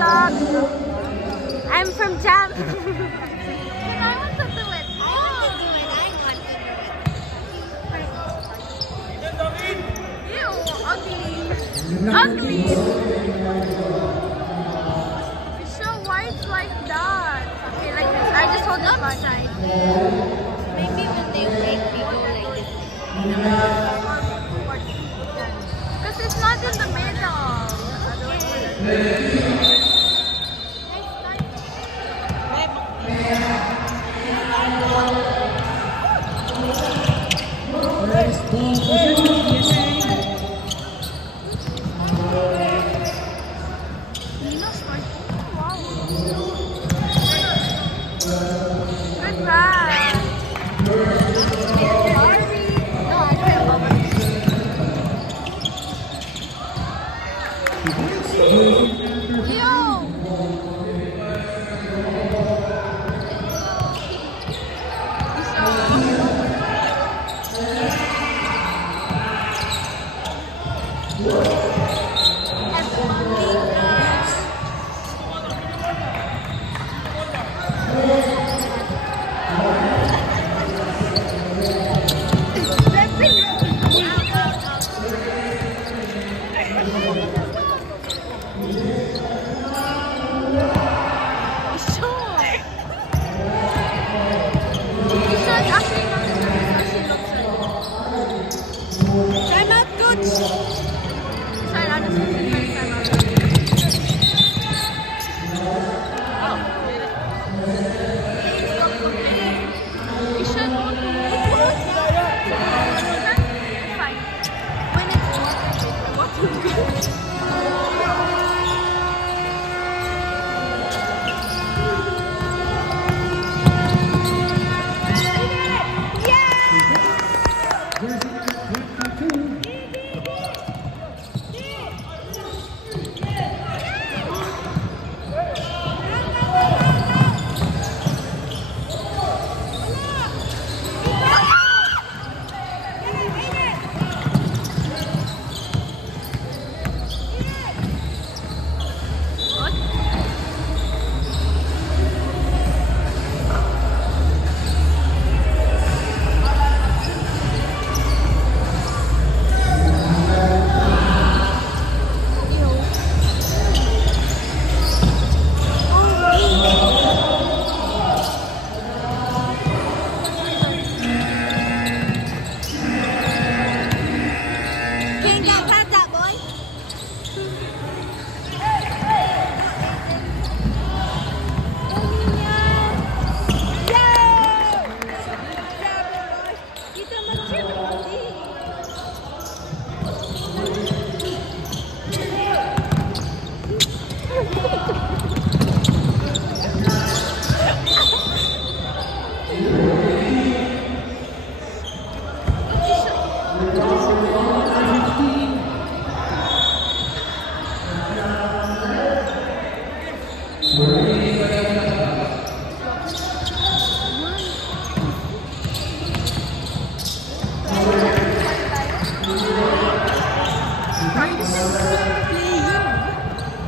up? I'm from Jam. And I want to do it. I want to do it. Ew, ugly. Ugly. So why it's like that? Okay, like this. I just hold this side. Maybe when they wake people like this. Because it's not in the middle.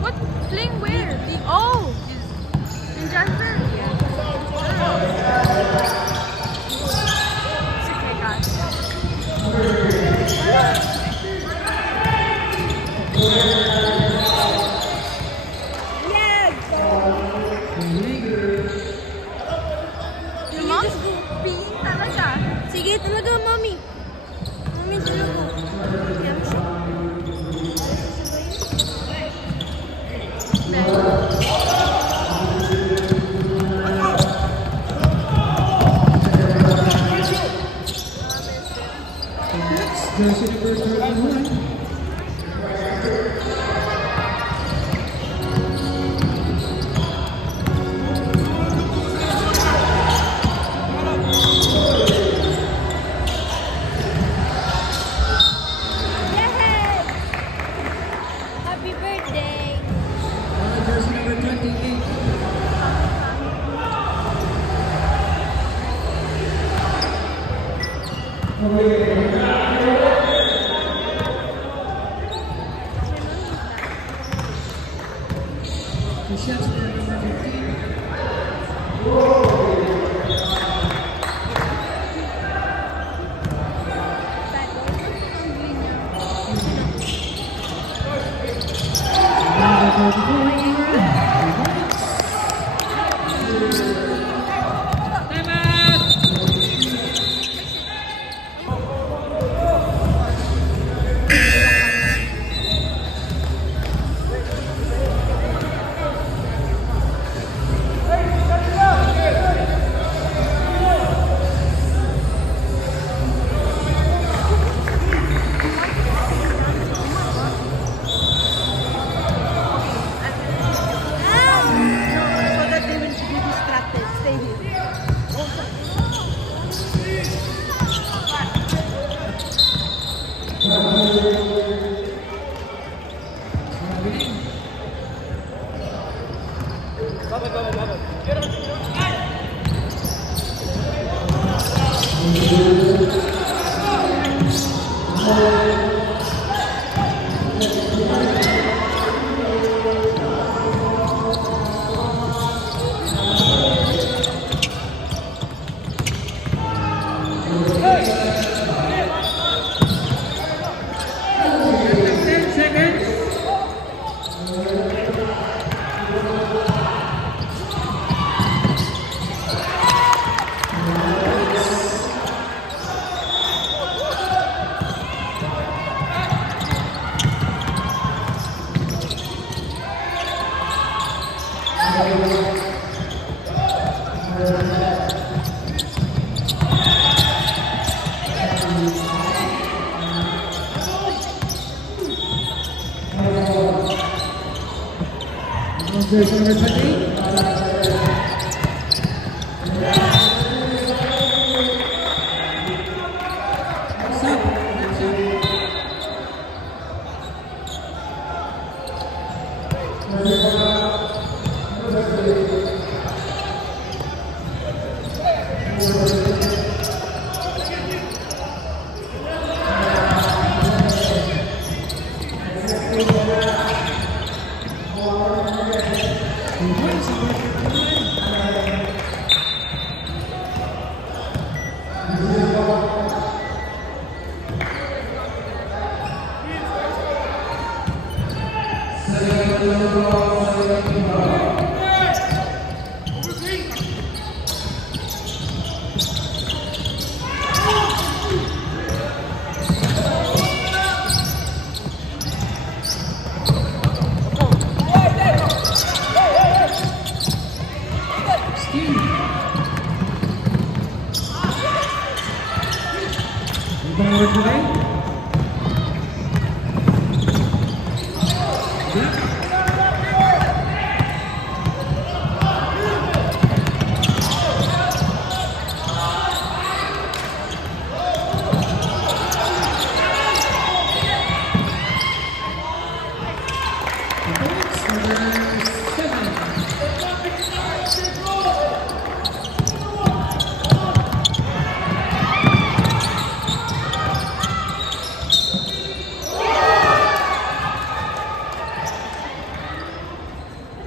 What? Playing where? Oh! In Jasper? It's okay, guys. Your mom's being talaga. Sige talaga, mommy. Mommy talaga. Jersey number 31. Happy birthday. Jersey number 28. The shots for number 15. Jersey number 28.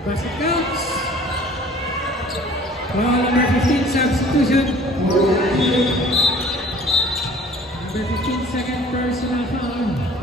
Basket counts. Ball number 15 substitution. Number 15 second personal foul.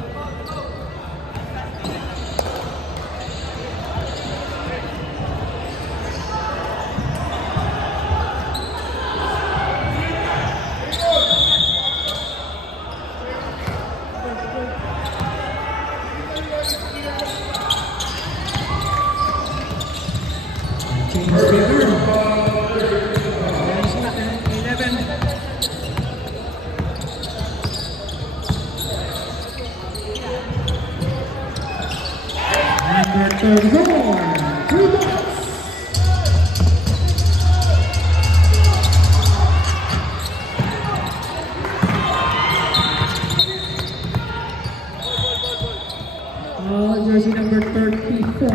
Jersey number 34.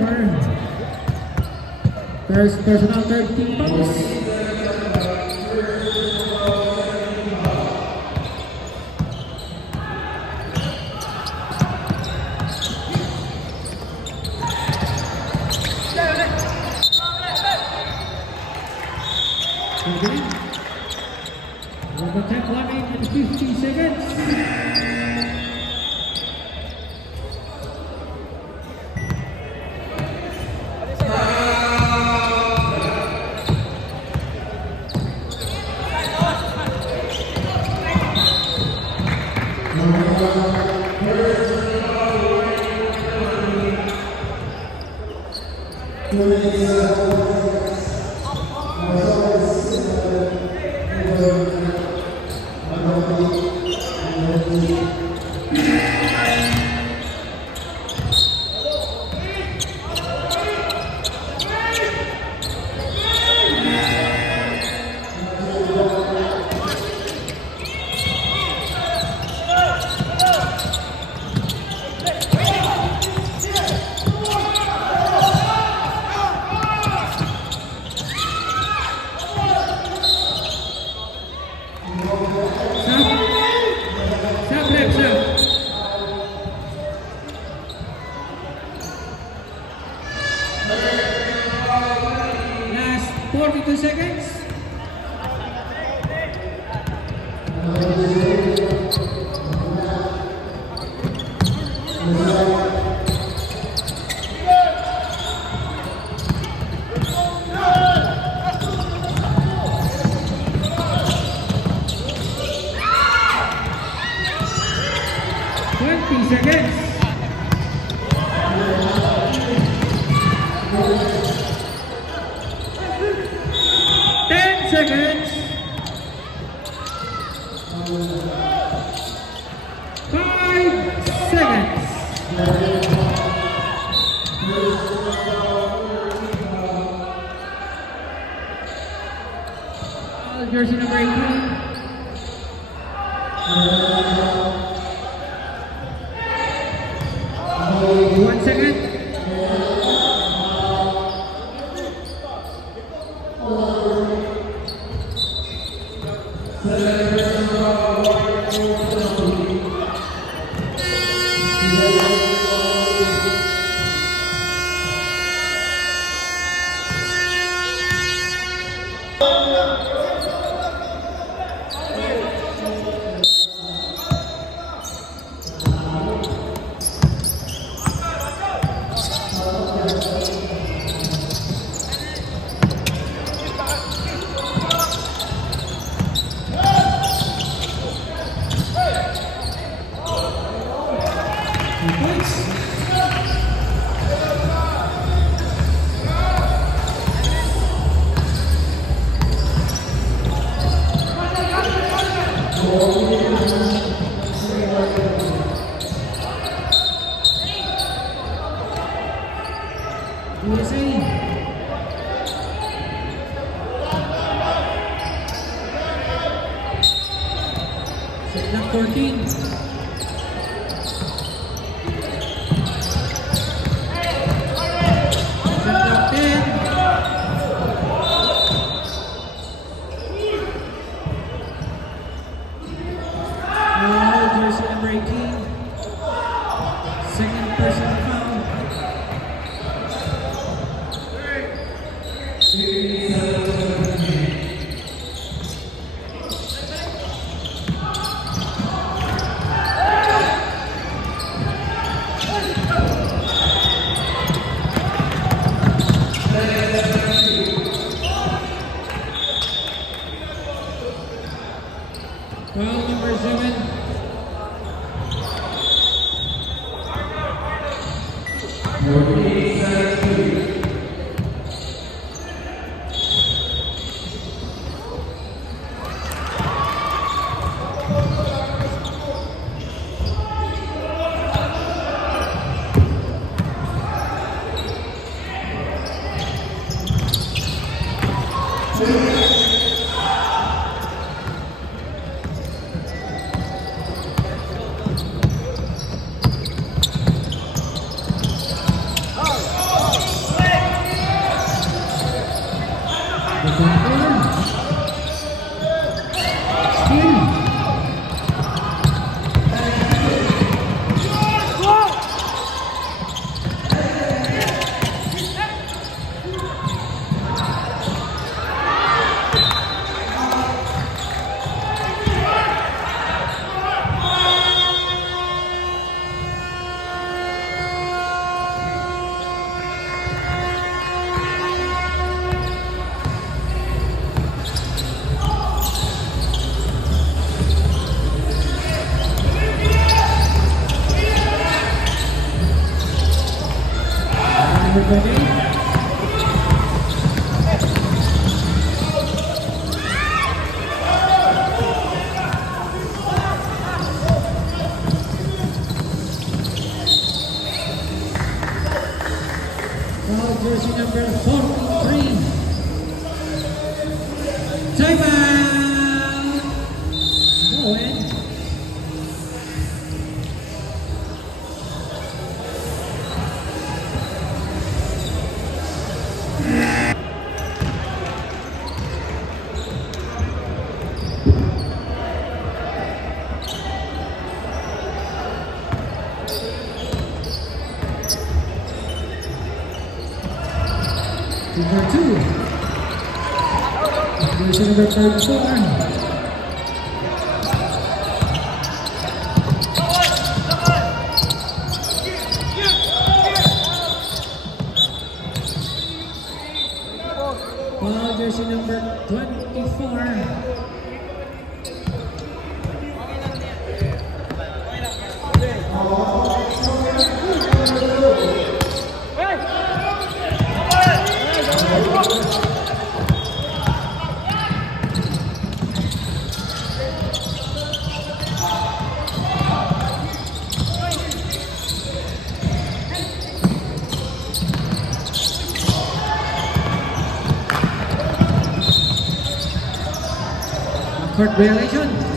First personal 13 points. Again. Rubber tap running in 50 seconds. Last 42 seconds. Seconds. 10 seconds. 5 seconds. Jersey number 18. 1 second. Second 14. Second 10. Jersey number 18. Second person foul. Foul number 7. number 28. Jersey number 43. Time out! Owen. Number 2. Jersey number 34. Jersey number 24. Court violation.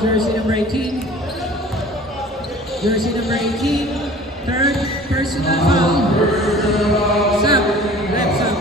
Jersey number 18. Jersey number 18. Third personal foul. Sub. Red sub.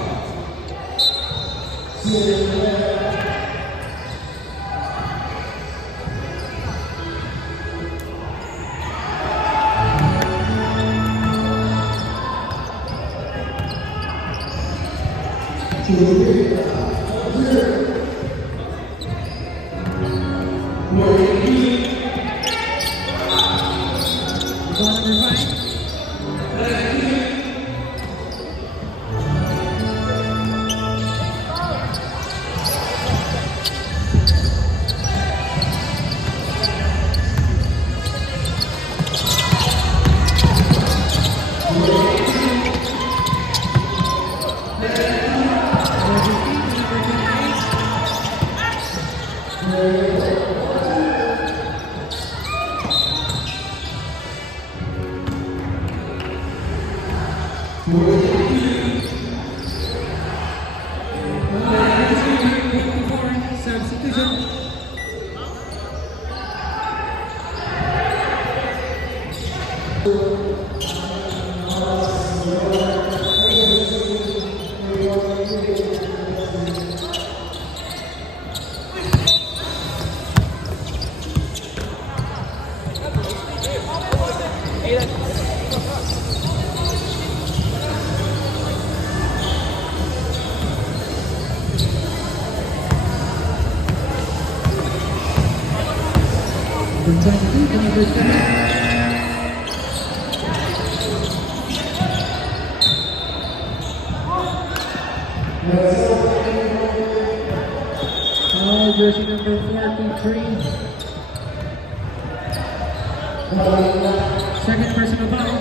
Jersey number 43. Second personal foul.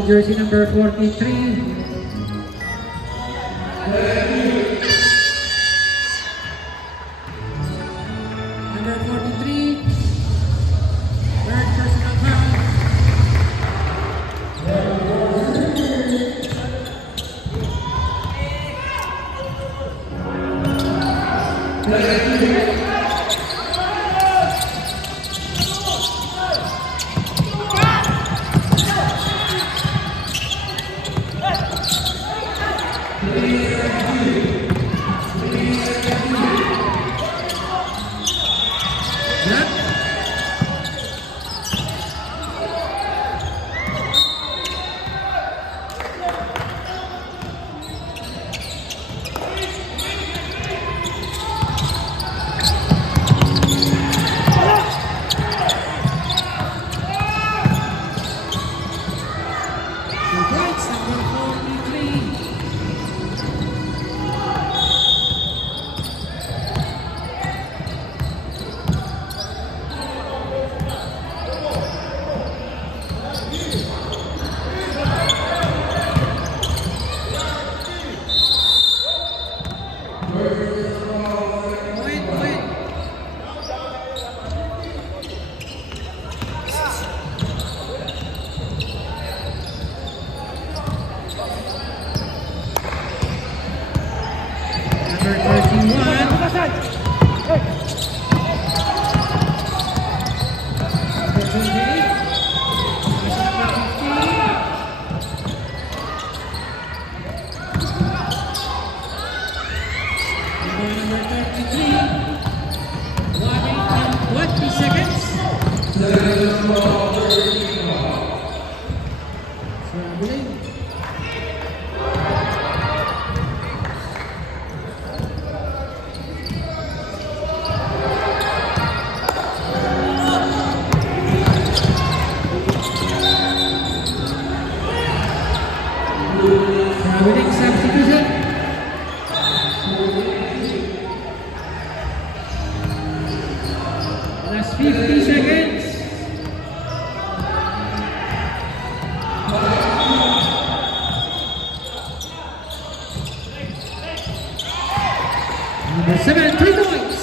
foul, jersey number 43. Number 43, third personal foul. Winning substitution. Last 50 seconds. Number 7, 3 points.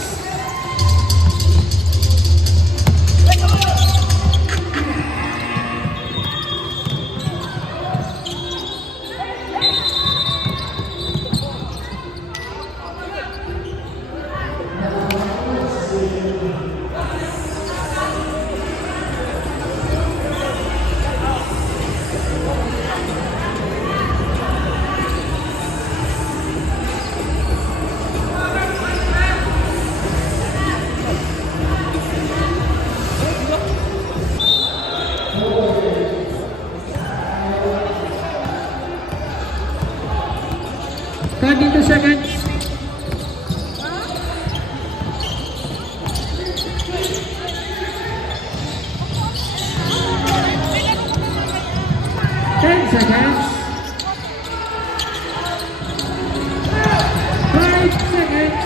Seconds. 10 seconds. 5 seconds.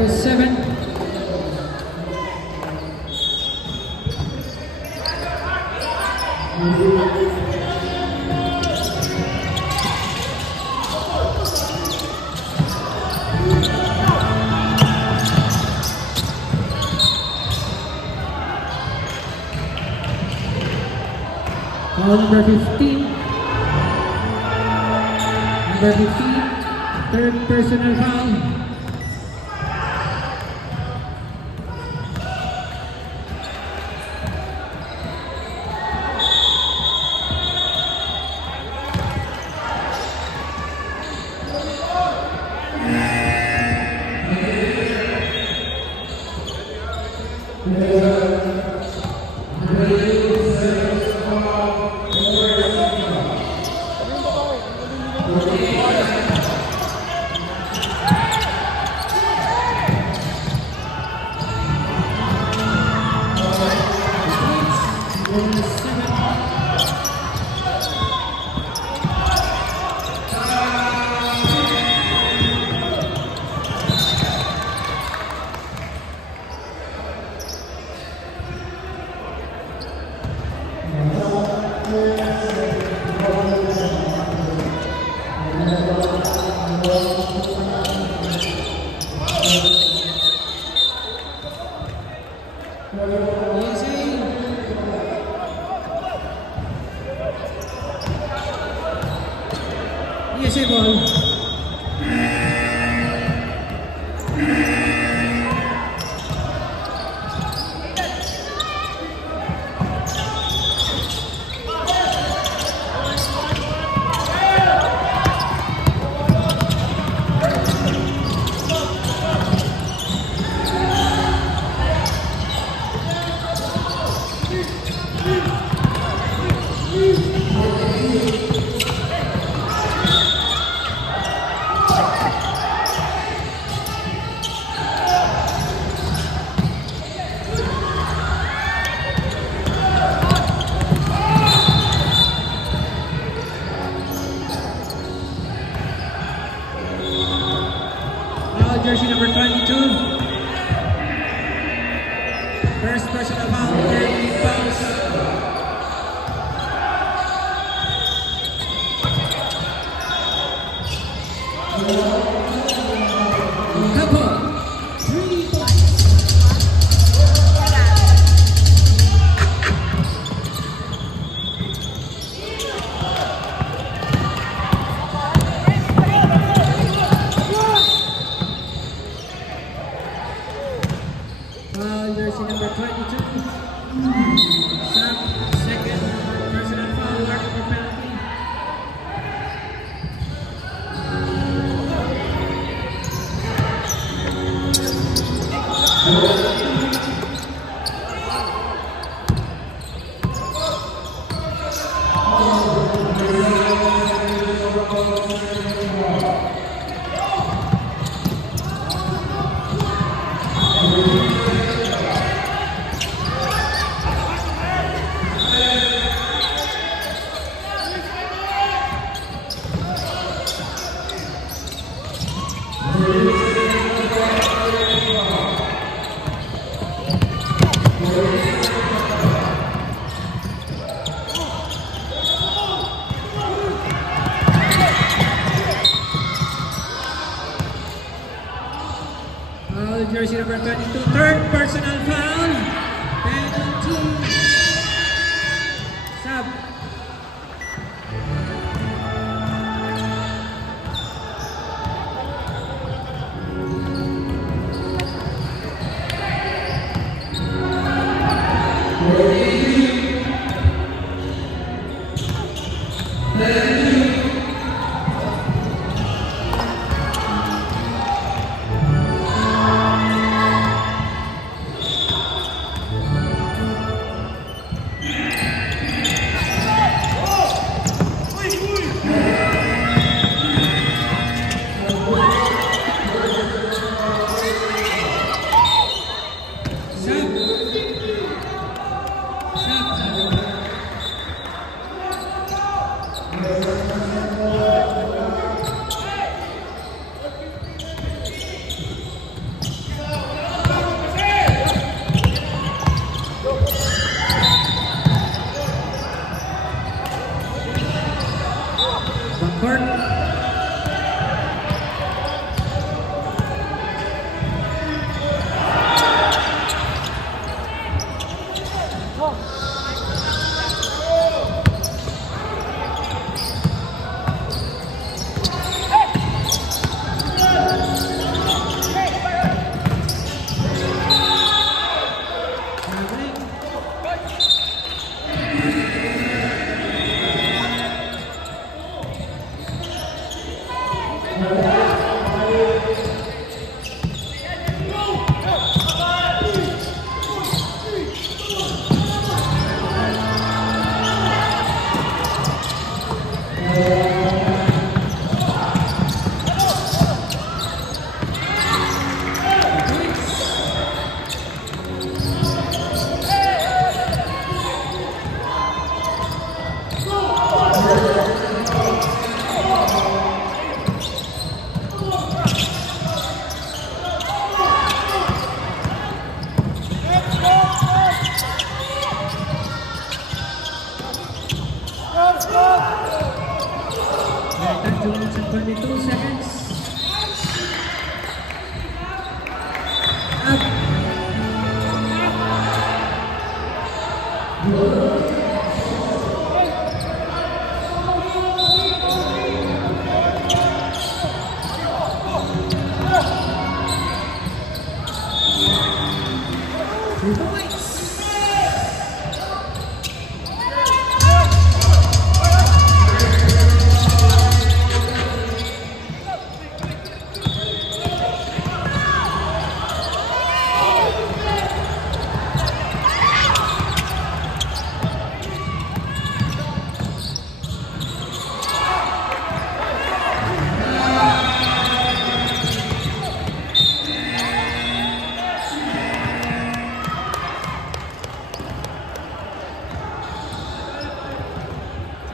Number 7. Number 15. Number 15. Third personal foul. USA ball. Jersey number 22. First personal foul, 30 fouls. Couple, 3 points. Jersey number 22. Sam, second personal foul, article penalty. Jersey number 22, third personal foul, penalty, sub.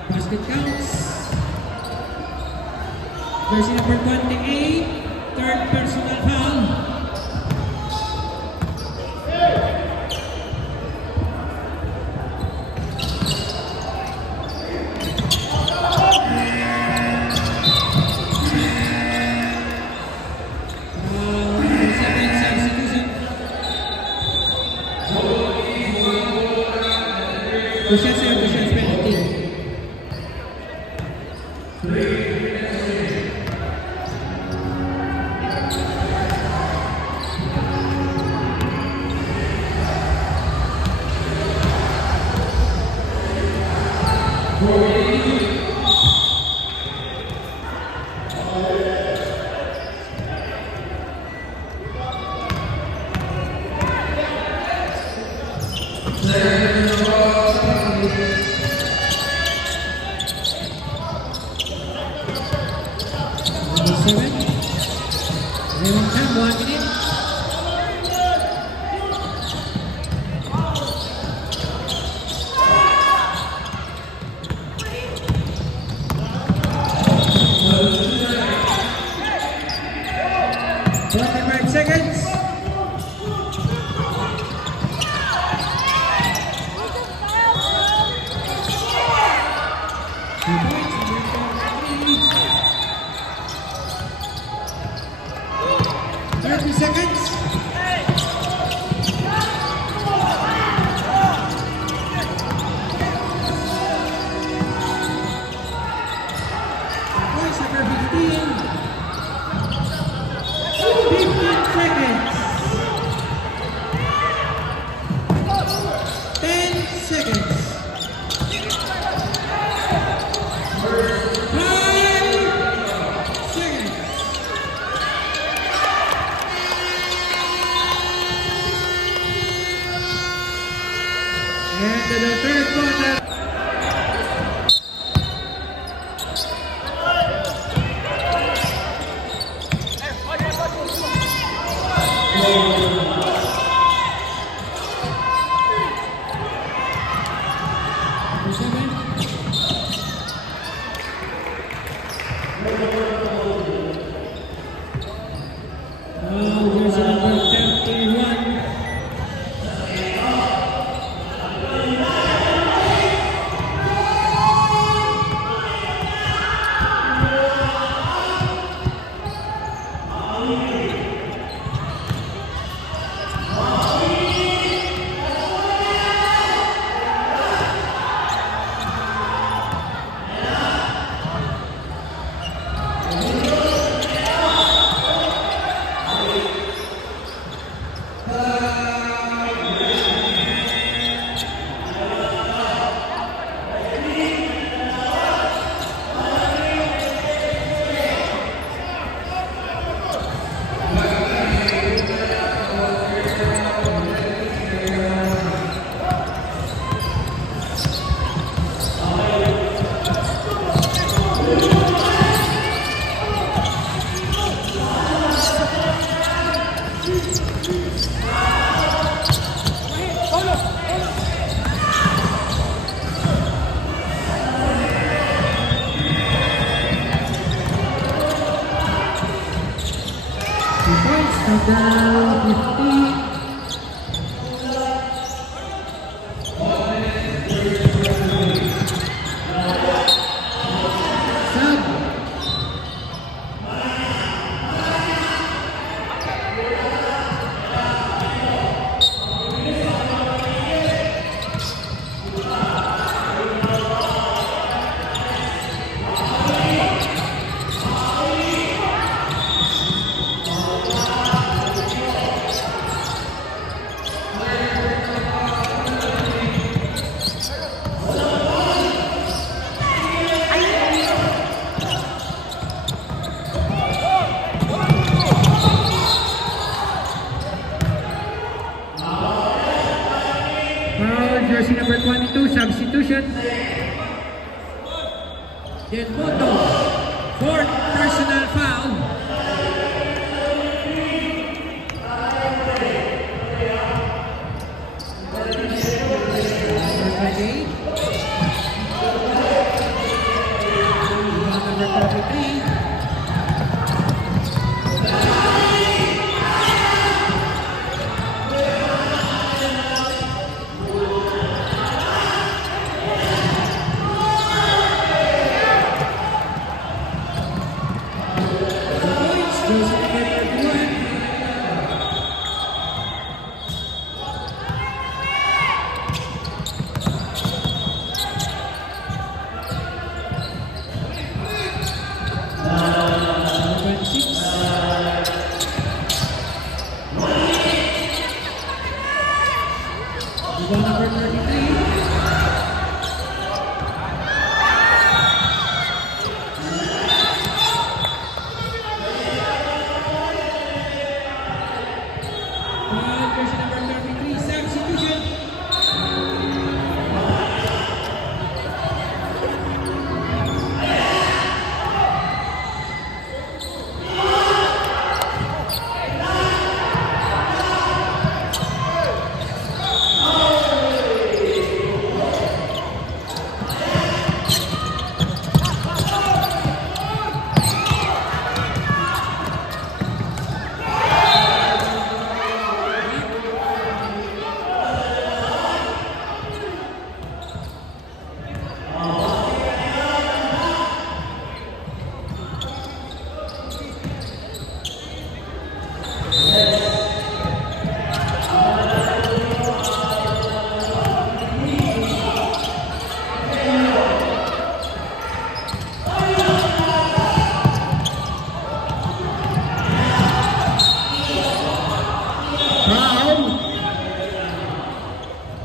Basket counts. Jersey number 28, third personal foul. Cushions penalty. Number 15. Countdown 50. Jersey number 22, substitution. Then Moto, fourth personal foul. Number 33. Number 33. Jersey number 33, substitution. Foul.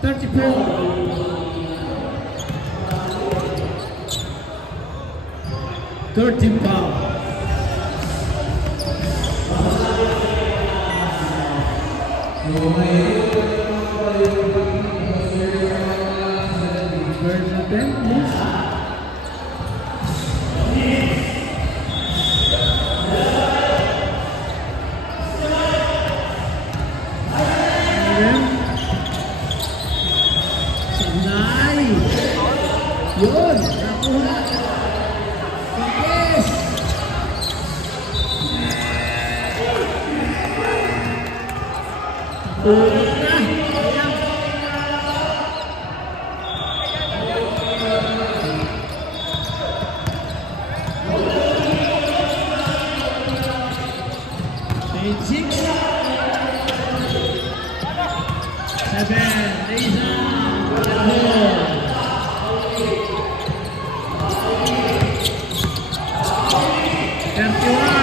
34. 13 foul. Where's the pen, please? Yun, nakuha. Yes. Ulit na. Ayan. Page 6. 7. Lisa. 4.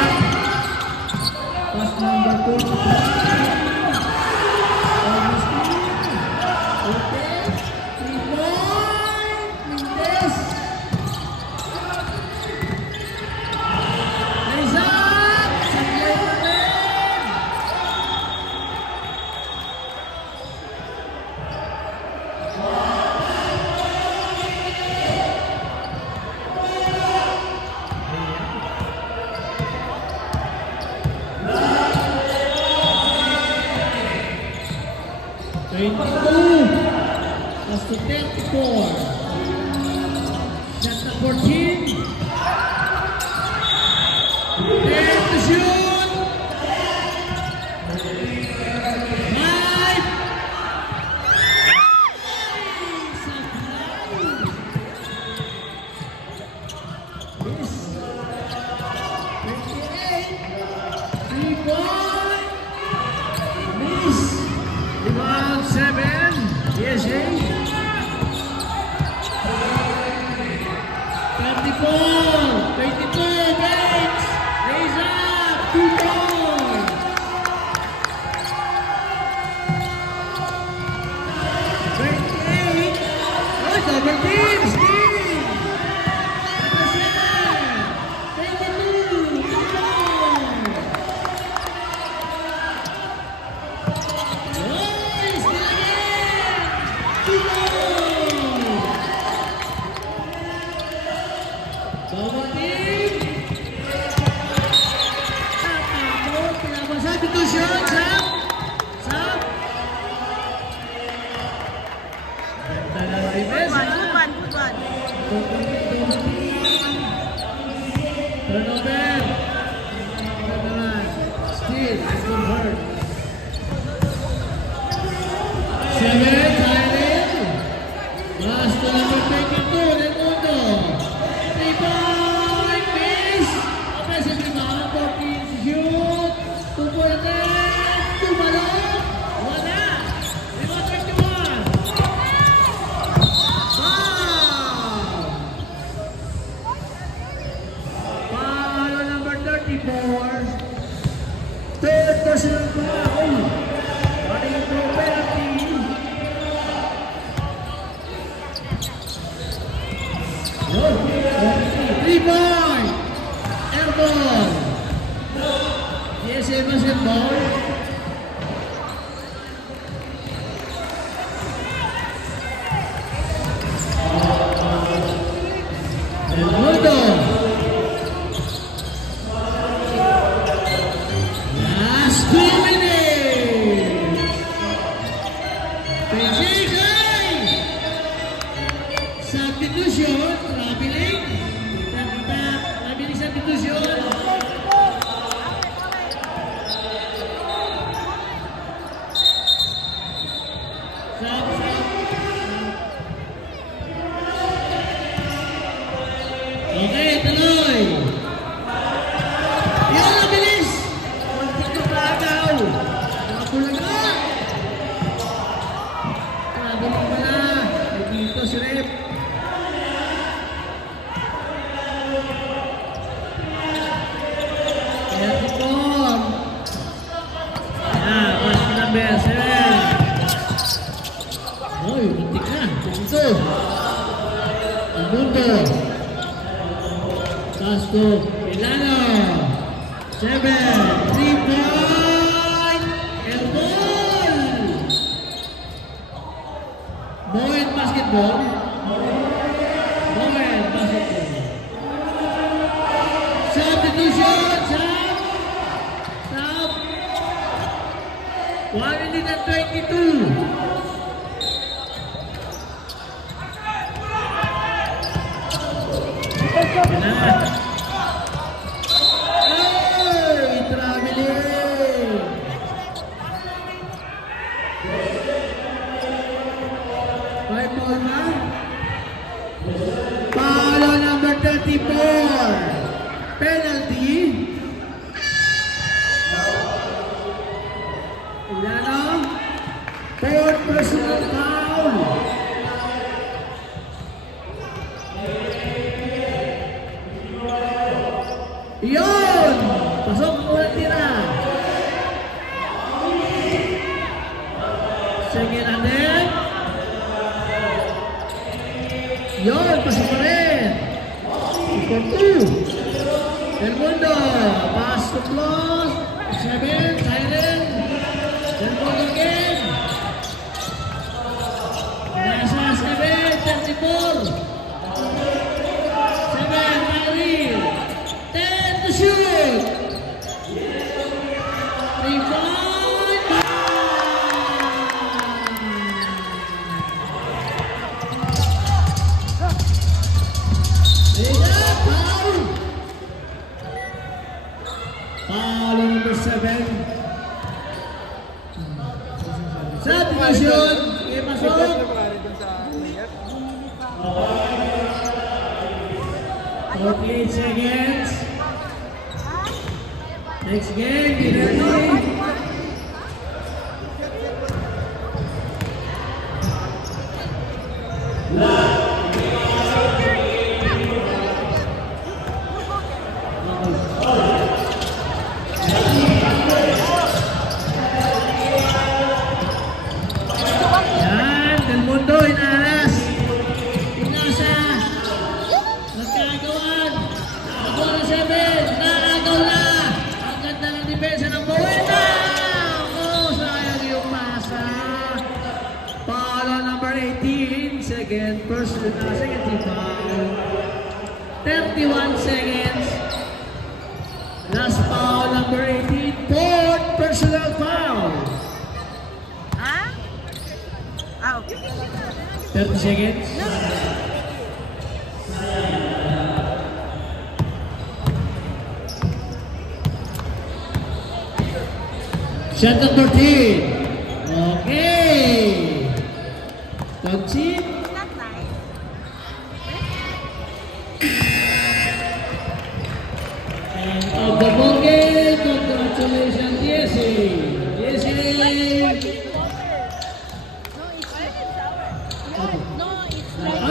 That's the 10-4. Shot the 14. There to shoot. USA. 24, Bench. Raise up, 2 points. 28. Oh, double team, Steve. Number 7. 22, 2 points. Oh, still again. 2 points. Double team. Tapos, pinabang substitution. Sub. Dalawa rin Good one, good one, good one. Turnover. Still, it's been hurt. 7, Thailand. Last to number 22, Raimundo. 3-point miss. Offensive rebound, 14 shoot. 2-point net. Tumalon. Wala. Rebound 21. Foul number 34. Third personal foul. Running through penalty. Oh, 3-point. Airball. USA basketball. Raimundo. Last 2 minutes. Substitution. Traveling. Traveling substitution. Okay, tuloy. Yan ang bilis. Konting maglagaw. Nakapulang na. Traveling pala. Ay dito si Rep. Kaya tipon. Yan, mas number 7. Oy, muntik na. Dito. Ang mundo. Tasto, Milano. 7, 3-point. Airball. Bowen basketball. Bowen basketball. Substitution. Sub. 1 minute and 22. Hey, traveling. Five more na. Foul number 34. Penalty. Milano. Fourth personal foul. Yun! Pasok ang ulang tira. Second and then. Yun! Pasok pa rin. 2-4-2. Del Mundo. Pass to close. 7. Silent. Del Mundo again. Nasa 7. 34. 7. Tyree. 10 to shoot. 3-point. Foul. Foul number 7. Substitution. Sige, pasok. Okay, seconds. Next game, get ready. second team foul. 31 seconds. Last foul, number 18. Fourth personal foul. Ah? Ah, okay. 30 seconds. Shot number 10. Okay. Toxic. It's not nice. And of the ball game, congratulations, Jesse. Jesse. No, it's not. No, it's not.